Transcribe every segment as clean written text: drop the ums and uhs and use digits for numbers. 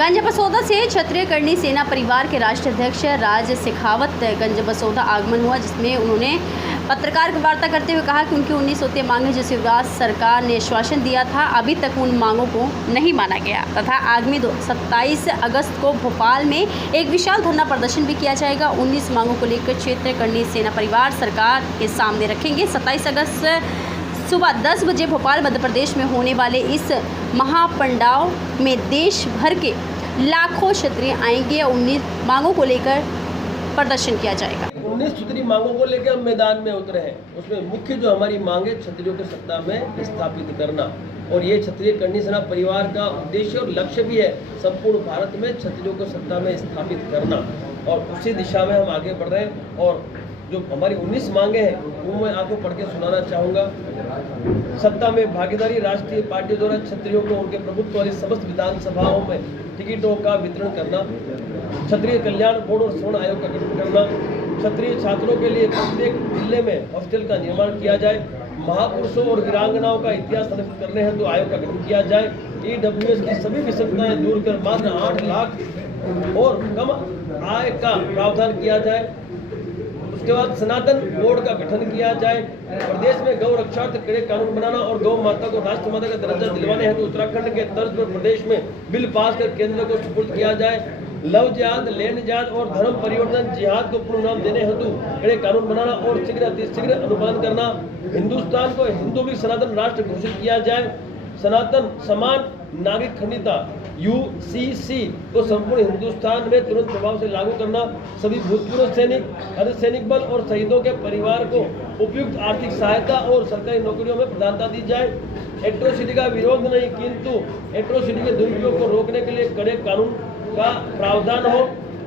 गंजबसौदा से क्षत्रिय करनी सेना परिवार के राष्ट्रीय अध्यक्ष राज शेखावत गंजबसौदा आगमन हुआ, जिसमें उन्होंने पत्रकार वार्ता करते हुए कहा कि उनकी 19 सूत्रीय मांगें जो शिवराज सरकार ने आश्वासन दिया था, अभी तक उन मांगों को नहीं माना गया तथा आगामी 27 अगस्त को भोपाल में एक विशाल धरना प्रदर्शन भी किया जाएगा। 19 मांगों को लेकर क्षत्रिय करनी सेना परिवार सरकार के सामने रखेंगे। 27 अगस्त सुबह 10 बजे भोपाल मध्य प्रदेश में होने वाले इस महापंडाव में देश भर के लाखों क्षत्रिय आएंगे। 19 मांगों को लेकर प्रदर्शन किया जाएगा। 19 सूत्री मांगों को लेकर हम मैदान में उतरे हैं। उसमें मुख्य जो हमारी मांग है, क्षत्रियों को सत्ता में स्थापित करना, और ये क्षत्रिय करनी सेना परिवार का उद्देश्य और लक्ष्य भी है, संपूर्ण भारत में क्षत्रियों को सत्ता में स्थापित करना, और उसी दिशा में हम आगे बढ़ रहे हैं। और जो हमारी 19 मांगे हैं वो मैं आपको पढ़ के सुनाना चाहूँगा। सत्ता में भागीदारी, राष्ट्रीय पार्टियों द्वारा क्षत्रियों को उनके प्रभुत्व वाली समस्त विधानसभाओं में टिकटों का वितरण करना, क्षत्रिय कल्याण बोर्ड और स्वर्ण आयोग का गठन करना, क्षत्रिय छात्रों के लिए प्रत्येक जिले में हॉस्टल का निर्माण किया जाए, महापुरुषों और वीरांगनाओं का इतिहास संरक्षित करने हेतु आयोग का गठन किया जाए, EWS की सभी विषमताएं दूर कर मात्र 8 लाख और कम आय का प्रावधान किया जाए। उसके बाद सनातन बोर्ड का गठन किया जाए। प्रदेश में गौ रक्षार्थ कड़े कानून बनाना और गौ माता को राष्ट्रमाता का दर्जा दिलवाने हेतु उत्तराखंड के तर्ज पर प्रदेश में बिल पास कर केंद्र को सुपुर्द किया जाए। लव जिहाद, लैंड जिहाद और धर्म परिवर्तन जिहाद को पूर्ण नाम देने हेतु कड़े कानून बनाना और शीघ्र अतिशीघ्र अनुपालन करना। हिंदुस्तान को हिंदू भी सनातन राष्ट्र घोषित किया जाए। सनातन समान नागरिक खंडिता UCC को संपूर्ण हिंदुस्तान में तुरंत प्रभाव से लागू करना। सभी भूतपूर्व सैनिक, अर्धसैनिक बल और शहीदों के परिवार को उपयुक्त आर्थिक सहायता और सरकारी नौकरियों में प्रधानता दी जाए। एट्रोसिटी का विरोध नहीं, किंतु एट्रोसिटी के दुरुपयोग को रोकने के लिए कड़े कानून का प्रावधान हो,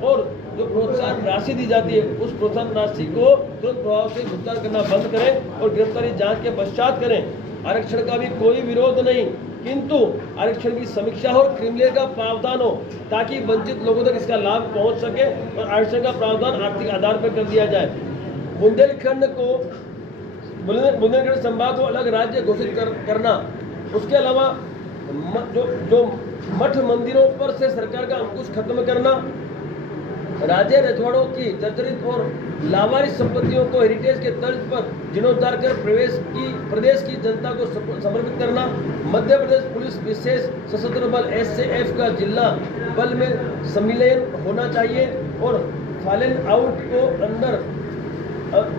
और जो प्रोत्साहन राशि दी जाती है उस प्रोत्साहन राशि को तुरंत प्रभाव से भुगतान करना बंद करें और गिरफ्तारी जांच के पश्चात करें। आरक्षण का भी कोई विरोध नहीं, किंतु आरक्षण की समीक्षा हो और क्रीमिलेयर का प्रावधान हो, ताकि वंचित लोगों तक इसका लाभ पहुंच सके, और आरक्षण का प्रावधान आर्थिक आधार पर कर दिया जाए। बुंदेलखंड संभाग को अलग राज्य घोषित करना। उसके अलावा जो मठ मंदिरों पर से सरकार का अंकुश खत्म करना, राज्य रजवाड़ों की जर्जरित और लावारिस संपत्तियों को हेरिटेज के तर्ज पर जीर्णोद्धार कर प्रदेश की जनता को समर्पित करना। मध्य प्रदेश पुलिस विशेष सशस्त्र बल SAF का जिला बल में सम्मिलन होना चाहिए, और फालन आउट को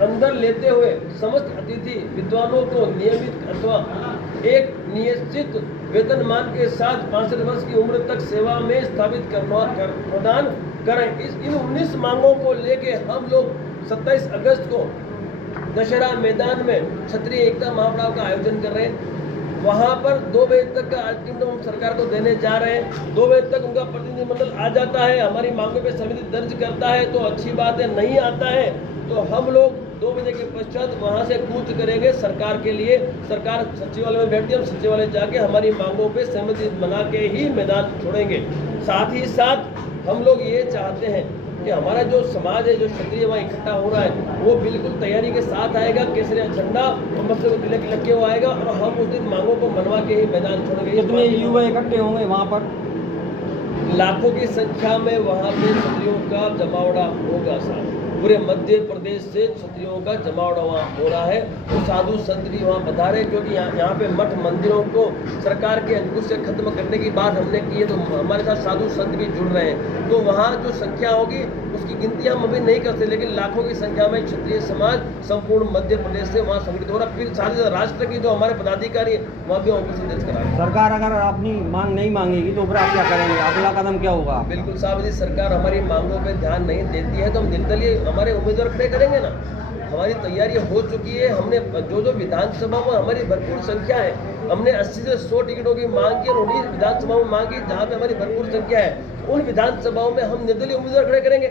अंदर लेते हुए समस्त अतिथि विद्वानों को नियमित अथवा एक निश्चित वेतनमान के साथ 65 वर्ष की उम्र तक सेवा में स्थापित प्रदान करें। इन 19 मांगों को लेके हम लोग 27 अगस्त को दशहरा मैदान में क्षत्रिय एकता महापड़ाव का आयोजन कर रहे हैं। वहाँ पर 2 बजे तक का अल्टीमेटम हम सरकार को देने जा रहे हैं। 2 बजे तक उनका प्रतिनिधिमंडल आ जाता है, हमारी मांगों पे समिति दर्ज करता है तो अच्छी बात है, नहीं आता है तो हम लोग 2 बजे के पश्चात वहाँ से कूच करेंगे सरकार के लिए। सरकार सचिवालय में बैठती है, हम सचिवालय जाके हमारी मांगों पे सहमति बना के ही मैदान छोड़ेंगे। साथ ही साथ हम लोग ये चाहते हैं कि हमारा जो समाज है, जो क्षत्रिय वहाँ इकट्ठा हो रहा है, वो बिल्कुल तैयारी के साथ आएगा, केसरिया झंडा और मस्तक को तिलक लग के वो आएगा, और हम उस दिन मांगों को मनवा के ही मैदान छोड़ेंगे। कितने युवा इकट्ठे होंगे वहाँ पर? लाखों की संख्या में वहाँ पे क्षत्रियों का जमावड़ा होगा साहब। पूरे मध्य प्रदेश से क्षत्रियों का जमावड़ा वहाँ हो रहा है, तो साधु संत भी वहाँ बता रहे, क्योंकि यहाँ पे मठ मंदिरों को सरकार के अंकुश से खत्म करने की बात हमने की है, तो हमारे साथ साधु संत भी जुड़ रहे हैं। तो वहाँ जो संख्या होगी उसकी गिनती हम अभी नहीं करते, लेकिन लाखों की संख्या में क्षत्रिय समाज संपूर्ण मध्य प्रदेश से वहाँ संगठित हो रहा है। फिर साथ ही राष्ट्र की जो हमारे पदाधिकारी है वहाँ भी उपस्थित दर्ज करा रहे। सरकार अगर अपनी मांग नहीं मांगेगी तो फिर आप क्या करेंगे? अगला कदम क्या होगा? बिल्कुल साहब, यदि सरकार हमारी मांगों पर ध्यान नहीं देती है तो हम निर्दलीय हमारे उम्मीदवार खड़े करेंगे ना। हमारी तैयारी हो चुकी है। हमने जो विधानसभा में हमारी भरपूर संख्या है, हमने 80 से 100 टिकटों की मांग की, और उन्हीं विधानसभाओं में मांग की जहाँ पे हमारी भरपूर संख्या है, उन विधानसभाओं में हम निर्दलीय उम्मीदवार खड़े करेंगे।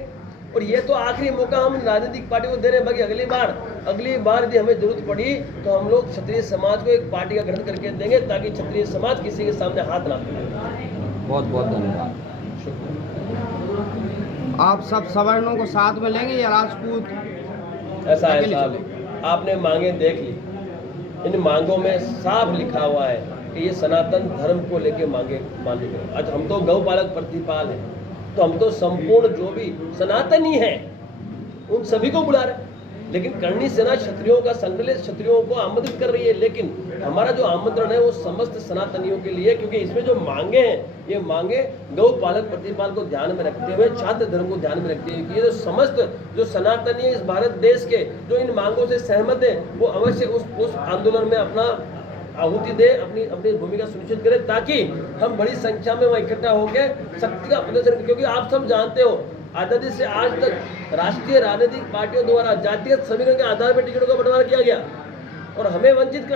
और ये तो आखिरी मौका हम राजनीतिक पार्टी को दे रहे हैं, बाकी अगली बार यदि हमें जरूरत पड़ी तो हम लोग क्षत्रिय समाज को एक पार्टी का गठन करके देंगे, ताकि क्षत्रिय समाज किसी के सामने हाथ ना फैलाए। बहुत बहुत धन्यवाद। आप सब सवर्णों को साथ में लेंगे या राजपूत? ऐसा है साहब, आपने मांगे देख ली, इन मांगों में साफ लिखा हुआ है कि ये सनातन धर्म को लेके मांगे गए। आज हम तो गौपालक प्रतिपाल हैं, तो हम तो संपूर्ण जो भी सनातनी हैं उन सभी को बुला रहे हैं, लेकिन करणी सेना क्षत्रियों का संकलित क्षत्रियों को आमंत्रित कर रही है। लेकिन हमारा जो आमंत्रण है वो समस्त सनातनियों के लिए, क्योंकि इसमें जो मांगे हैं ये मांगे गौपालक प्रतिपाल को ध्यान में रखते हुए, छात्र धर्म को ध्यान में रखते हुए कि ये जो समस्त जो सनातनी इस भारत देश के जो इन मांगों से सहमत है वो अवश्य उस आंदोलन में अपना आहुति दे, अपनी भूमिका सुनिश्चित करे, ताकि हम बड़ी संख्या में वहाँ इकट्ठा होकर शक्ति का प्रदर्शन, क्योंकि आप सब जानते हो आजादी से आज तक राष्ट्रीय राजनीतिक पार्टियों द्वारा जातिगत समीकरण के आधार पर टिकटों का बंटवारा किया गया और हमें वंचित कर